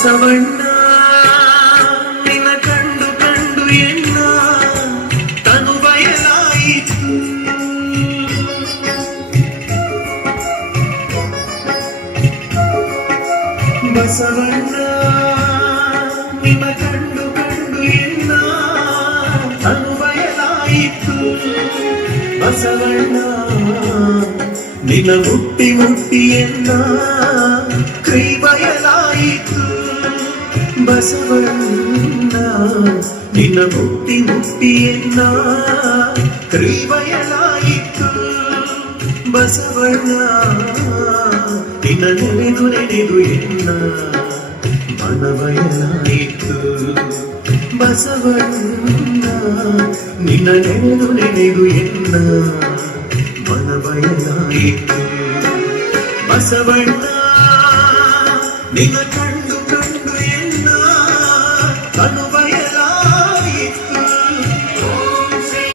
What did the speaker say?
ಬಸವಣ್ಣ ನಿನ್ನ ಕಂಡು ಕಂಡು ಎನ್ನ ತನು ಬಯಲಾಯಿತು. ಬಸವಣ್ಣ ನಿನ್ನ ಕಂಡು ಕಂಡು ಎನ್ನ ತನು ಬಯಲಾಯಿತು. ಬಸವಣ್ಣ ನಿನ್ನ ಮುಟ್ಟಿ ಮುಟ್ಟಿ ಎನ್ನ ಕೈ ಬಯಲಾಯಿತು. ಬಸವಣ್ಣ ನಿನ್ನ ಮುಟ್ಟಿ ಮುಟ್ಟಿ ಎನ್ನ ಕೈ ಬಯಲಾಯಿತು. ಬಸವಣ್ಣ ನಿನ್ನ ನೆನೆದು ನೆನೆದು ಎನ್ನ ಮನ ಬಯಲಾಯಿತು. ಬಸವಣ್ಣ ನಿನ್ನ ನೆನೆದು ನೆನೆದು ಎನ್ನ ಮನ ಬಯಲಾಯಿತು. ಬಸವಣ್ಣ ನಿನ್ನ ಕಂಡು ಕಂಡು ಎನ್ನ ಕಣ್ಣು